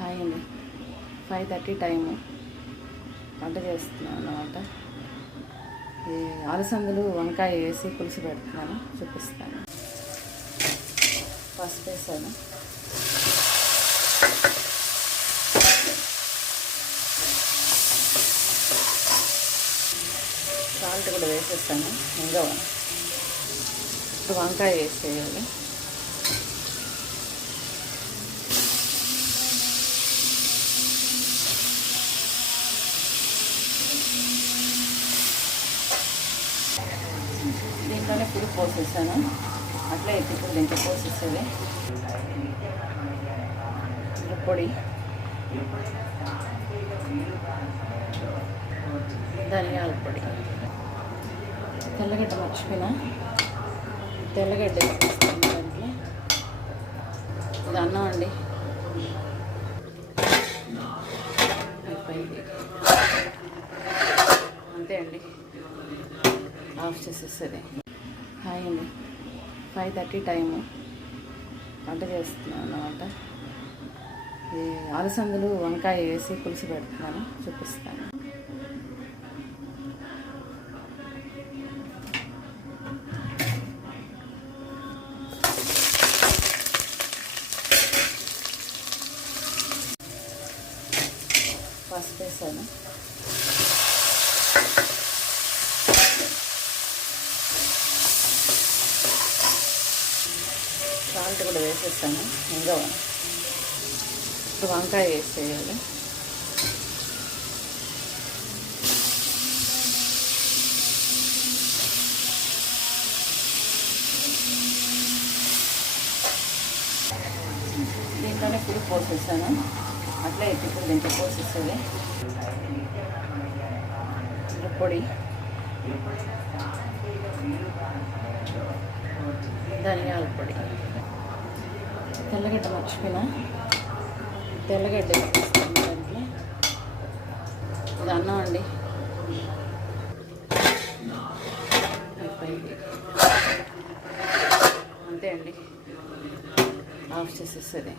Hi అండి. 5:30 time. వంట చేస్తున్నాను అన్నమాట. ఈ అలసందలు వంకాయ వేసి పులుసు పెడుతున్నాను, చూపిస్తాను. పసుపు వేసాను, సాల్ట్ కూడా వేసేస్తాను. ఇంకా ఇప్పుడు వంకాయ వేసేయాలి. దీంట్లోనే పులుపు పోసేసాను, అట్లా ఇప్పుడు దీంట్లో పోసేసేది. పొడి, ధనియాల పొడి, తెల్లగడ్డ మర్చిపోయినా, తెల్లగడ్డ వేసేస్తాను దానికి. ఇది అన్నం అండి, అయిపోయింది. అంతే అండి, ఆఫ్ చేసేస్తుంది. హాయ్ అండి. 5:30 టైము. వంట చేస్తున్నాను అన్నమాట. ఈ అలసందలు వంకాయ వేసి పులుసు పెడుతున్నాను, చూపిస్తాను. పసుపు వేసాను, సాల్ట్ కూడా వేసేస్తాను. ఇంకా ఇప్పుడు వంకాయ వేసేయాలి. దీంట్లోనే పులుపు పోసేసాను, అట్లా ఇప్పుడు దీంట్లో పోసేసేది. పొడి, ధనియాల పొడి, తెల్లగడ్డ మర్చిపోయినా, తెల్లగడ్డ వేసేస్తాను దానికి. ఇది అన్నం అండి, అయిపోయింది. అంతే అండి, ఆఫ్ చేసేస్తుంది.